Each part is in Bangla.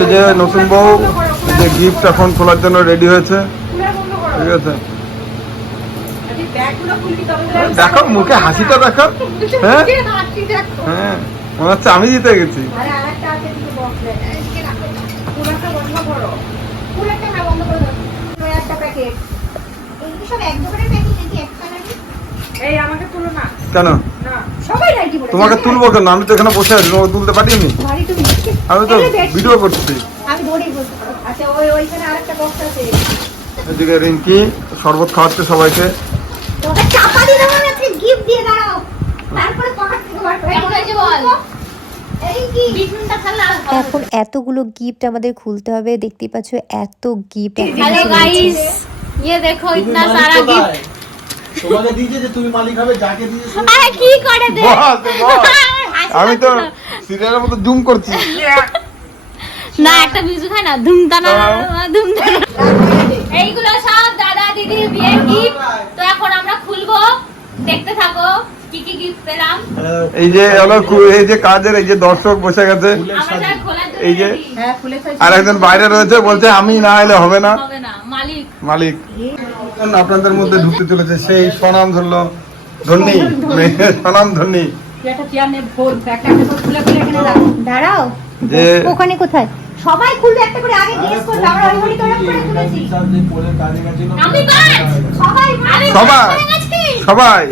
এই যে নতুন বউ যে গিফট এখন খোলার জন্য রেডি হয়েছে। ঠিক আছে? দেখো মুখে হাসিটা দেখো। হ্যাঁ? হ্যাঁ মনে হচ্ছে আমি জিতে গেছি। কেন? তোমাকে তুলবো কেন? আমি তো এখানে বসে আছি তোমাকে তুলতে পারিনি। আমি তো এগুলো বেডশিট। ভিডিও করছি আমি ধরেই বলতে পারো আচ্ছা ওই ওইখানে আরেকটা বক্স আছে এদিকে রিঙ্কি শরবত খাওয়াচ্ছে সবাইকে ওটা চাপা দিয়ে দেবো আমি একটা গিফট দিয়ে দাঁড়াও তারপরে পকেট থেকে বার করে এই হয়েছে বল। এই কি বিটনুনটা খালা এখন এতগুলো গিফট আমাদের খুলতে হবে দেখতেই পাচ্ছ এত গিফট हेलो गाइस ये देखो इतना सारा गिफ्ट তোমাকে দিয়েছে যে তুমি মালিক হবে যাকে দিয়েছে আরে কি করে দে বস, বস। আমি তো সিরিয়ালের মতো জুম করছি। না একটা মিউজিক হয় না ধুমতানা ধুমতানা এইগুলো সব দাদা দিদির বিয়ের গিফট তো এখন আমরা খুলবো দেখতে থাকো কি কি গিফট পেলাম। এই যে হলো এই যে কাজের এই যে দর্শক বসে গেছে। এই যে। হ্যাঁ আর একজন বাইরে রয়েছে বলছে আমি না এলে হবে না। মালিক। মালিক। আপনাদের মধ্যে ঢুকতে চলেছে সেই স্বনাম ধরলো ধন্যী স্বনাম ধন্যী দাঁড়াও। ওখানে কোথায়? সবাই খুলবে একটা করে আগে গেস করবে আমরা ওই করে করে আমি সবাই।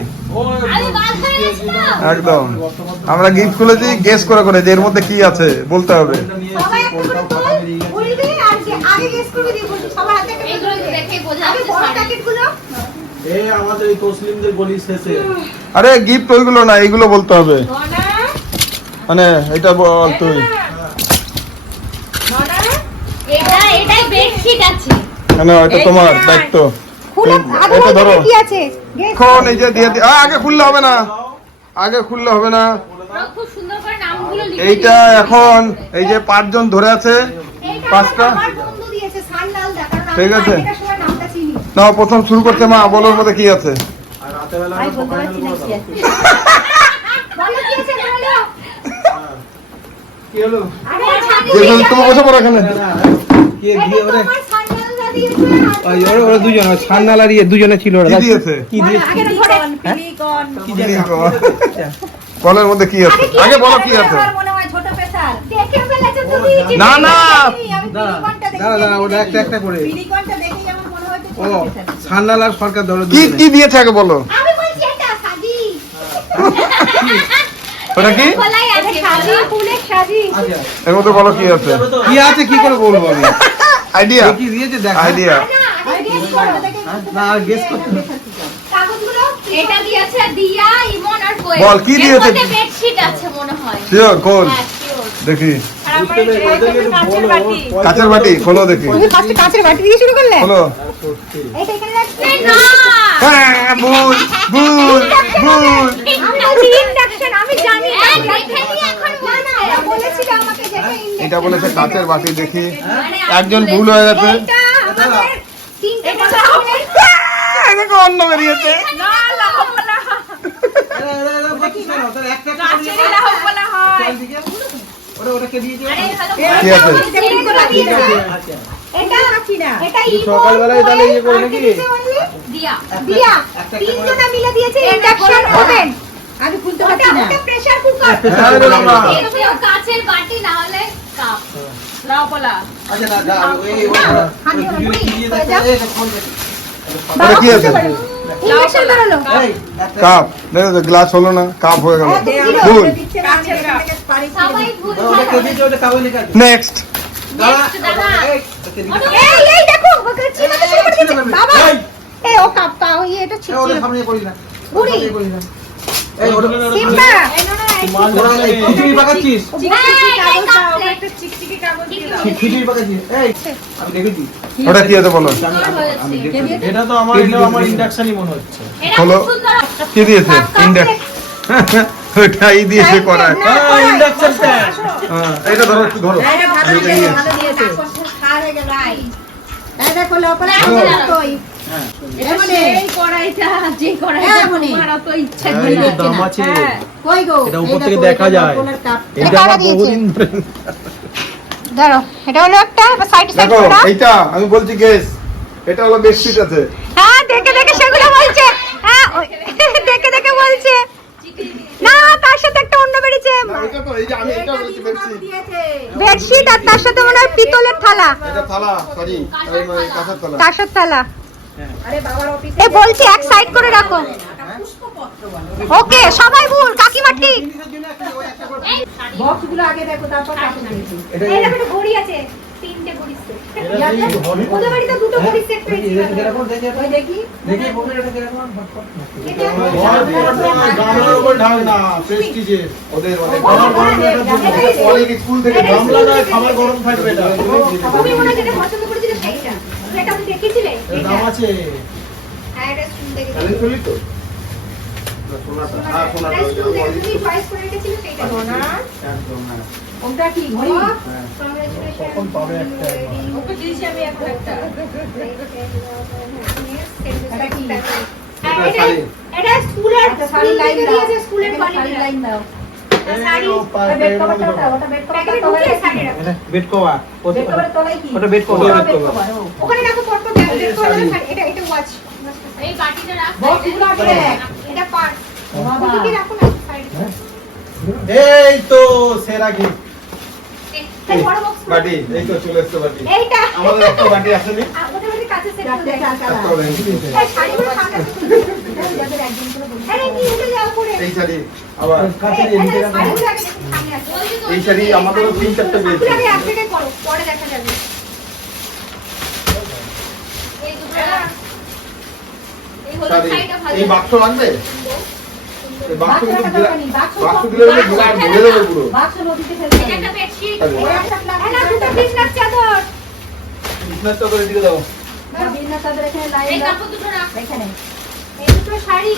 একদম। আমরা গিফট খুলেছি গেস করে করে যে এর মধ্যে কি আছে বলতে হবে। সবাই আর আমাদের এই তসলিমদের শেষে। গিফট ওইগুলো না এইগুলো বলতে হবে। মানে? এটা বল তুই। এটা এটাই বেডশিট আছে। কেন এটা তোমার দায়িত্ব। খুলে এটা ধরো। এখন এই যে দিয়ে আগে খুললে হবে না। আগে খুললে হবে না। ওরা খুব সুন্দর করে নামগুলো লিখে এইটা এখন এই যে পাঁচজন ধরে আছে পাঁচটা। ঠিক আছে। না প্রথম শুরু করতে মা বলোর মধ্যে কি আছে আর রাতের বেলা আমি আমরা বলতে সকালে পারছি না বলব। কি আছে বলো কি আছে বলো কি হলো আরে যে তুমি বসে পড়ো এখানে তোমার ইয়ে বলের মধ্যে কি আছে আগে বলো কি আছে মনে হয় ছোট পেশার দেখে ফেলেছো তুমি না, না। দাঁড়া দাঁড়া ওটা একটা একটা করে ও আর সরকার দল কি কি দিয়েছে আগে বলো? আমি বলছি এটা সাজি ওটা কি? খোলাই আছে। সাজি ফুলের সাজি আচ্ছা। এর মধ্যে বলো কি আছে? কি আছে কি করে বলব আমি? আইডিয়া? কি দিয়েছে দেখ। আইডিয়া? না গেস করব দেখে না আর গেস করতে কাগজগুলো? এটা দিয়েছে দিয়া ইমন আর কোয়েল বল, কি এর দিয়েছে? মধ্যে বেডশিট আছে মনে হয়। শিওর কোন? হ্যাঁ দেখি। কাঁচের বাটি খোলো দেখি কাঁচের বাটি দিয়ে শুরু করলে খোলো হ্যাঁ ভুল এটা বলেছিল আমাকে যেটা এটা বলেছে কাঁচের বাটি দেখি মানে একজন ভুল হয়ে গেছে অন্য বেরিয়েছে একটা একটা করে দিয়ে দাও। চল দিকে। ওটা ওটা কে দিয়েছে আরে ভালো কি আছে আচ্ছা এটা রাখি না এটা সকালবেলায় তাহলে ইয়ে করে নাকি? কে দিয়েছে বললি? দিয়া দিয়া তিনজনা মিলে দিয়েছে ইন্ডাকশন ওভেন আমি খুলতে পারছি না ওটা প্রেসার কুকার হ্যাঁ বাবা বাটি হলে কাপ লাও আচ্ছা হয়ে। এই কি আছে কাপ। দেখো গ্লাস হলো না কাপ হয়ে গেল। হ্যাঁ, তো ভুল। নেক্সট ও এটা খিচুড়ি পাকাচ্ছিস? খিচুড়ি এই আমি দেখেছি। ওটা কি বলো এটা তো আমার এটা আমার ইন্ডাকশনই মনে হচ্ছে। হলো। কি দিয়েছে? ইন্ডেক্স ওটাই দিয়েছে হ্যাঁ ইন্ডাকশন হ্যাঁ, এটা ধরো একটু ধরো। ভালো দিয়েছে ভালো দিয়েছে দেখো মনি। যায়। ধরে। এটা হলো একটা সাইড সাইড আমি বলছি গেস এটা হলো বেডশিট আছে। হ্যাঁ দেখে দেখে সেগুলো বলছে। হ্যাঁ দেখে দেখে বলছে। না তার সাথে একটা অন্য বেরিয়েছে। না, এটা তো এই যে আমি এটা বলছি বেডশিট। আর তার সাথে মনে হয় পিতলের থালা। এটা থালা সরি কাঁসার থালা। এ বলছি এক সাইড করে রাখো। ওকে সবাই ভুল কাকিমা ঠিক বক্সগুলো আগে দেখো তারপর এই দেখো একটা ঘড়ি আছে তিনটে ঘড়ি set। এটা সেই ঘড়ি? ওদের বাড়িতে দুটো ঘড়ি সেট পেয়েছি। দেখি? দেখি। পকেটে কীরকম? ফটফট গামলার উপর ঢাল না প্রেস্টিজে ওদের খাবার গরম এটা এটা- স্কুল থেকে গামলা নয় খাবার গরম থাকবে এটা তুমি মনে যেটা পছন্দ করেছিলে সেইটা সেটা আপনি দেখেছিলে এর দাম আছে। হ্যাঁ এটা স্কুল থেকে জানেন তুলি তো। সোনাটা হ্যাঁ সোনাটা। তুমি চয়েস করে রেখেছিলে সেইটা একদম হ্যাঁ। ওটা কি ঘড়ি? হ্যাঁ। কখন পাবে একটা ওকে দিয়েছি আমি এখন একটা। এটা কি? এটা স্কুলের স্কুল থেকে স্কুলের কোয়ালিটি লাইন দাও পায়ে মতো দাও। বেড কভার ওটা বেড কভার। ওখানে দেখো বের করে দেবে এটা এটা ওয়াচ এই বাটিটা রাখ। এটা পার্ট ওদিকে রাখো না এই তো সেরা গিফট বাটি এই তো চলে এসছে বাটি। আমাদের একটা বাটি আসেনি? এই। শাড়ি আবার। এই, শাড়ি আমাদেরও তিন চারটে পেয়েছি। পরে দেখা যাবে। এই বাক্স লাগবে বাক্স কিন্তু রাখার দরকার নেই, বাক্স বাক্স দিলে। কিন্তু বিরাট দেবে পুরো এটা একটা বেডশিট একটা প্লাগ- দুটো বিছনার চাদর। বিছনার চাদর এদিকে দাও এই কাপড় দুটো রাখ। এই দুটো শাড়ি।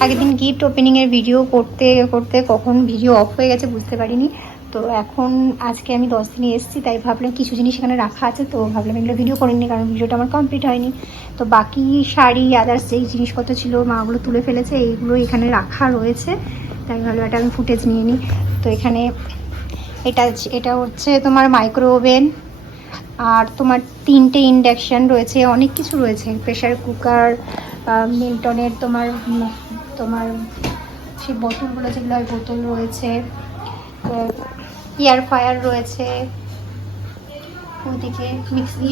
আগের দিন গিফট ওপেনিং এর ভিডিও করতে করতে কখন ভিডিও অফ হয়ে গেছে বুঝতে পারিনি। তো এখন আজকে আমি দশ দিনে এসেছি তাই ভাবলাম কিছু জিনিস এখানে রাখা আছে তো ভাবলাম এগুলো ভিডিও করিনি কারণ ভিডিওটা আমার কমপ্লিট হয়নি। তো বাকি শাড়ি আদার্স যেই জিনিসপত্র ছিল, মাগুলো তুলে ফেলেছে, এইগুলো এখানে রাখা রয়েছে। তাই ভাবলাম এটা আমি ফুটেজ নিয়ে নিই। তো এখানে এটা এটা হচ্ছে তোমার মাইক্রো ওভেন আর তোমার তিনটে ইন্ডাকশান রয়েছে, অনেক কিছু রয়েছে। প্রেশার কুকার মিল্টনের তোমার তোমার সেই বোতলগুলো যেগুলো হয়, বোতল রয়েছে এয়ার ফায়ার রয়েছে ওদিকে মিক্সি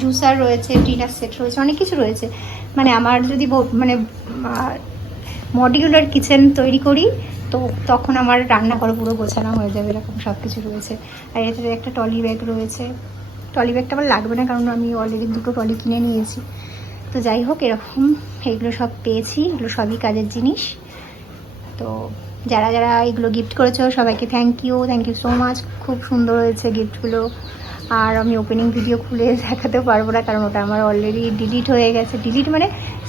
জুসার রয়েছে ডিনার সেট রয়েছে, অনেক কিছু রয়েছে। মানে আমার যদি মানে মডিউলার কিচেন তৈরি করি, তো তখন আমার রান্নাঘর পুরো গোছানো হয়ে যাবে, এরকম সব কিছু রয়েছে। আর এতে একটা টলি ব্যাগ রয়েছে। টলি ব্যাগটা আমার লাগবে না, কারণ আমি অলরেডি দুটো টলি কিনে নিয়েছি। তো যাই হোক, এরকম এগুলো সব পেয়েছি, এগুলো সবই কাজের জিনিস। তো যারা যারা এগুলো গিফট করেছ, সবাইকে thank you thank you so much খুব সুন্দর হয়েছে গিফটগুলো আর আমি ওপেনিং ভিডিও খুলে দেখাতে পারব না, কারণ ওটা আমার অলরেডি ডিলিট হয়ে গেছে। ডিলিট মানে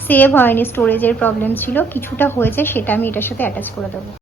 সেভ হয়নি স্টোরেজের প্রবলেম ছিল। কিছুটা হয়েছে, সেটা আমি এটার সাথে অ্যাটাচ করে দেবো।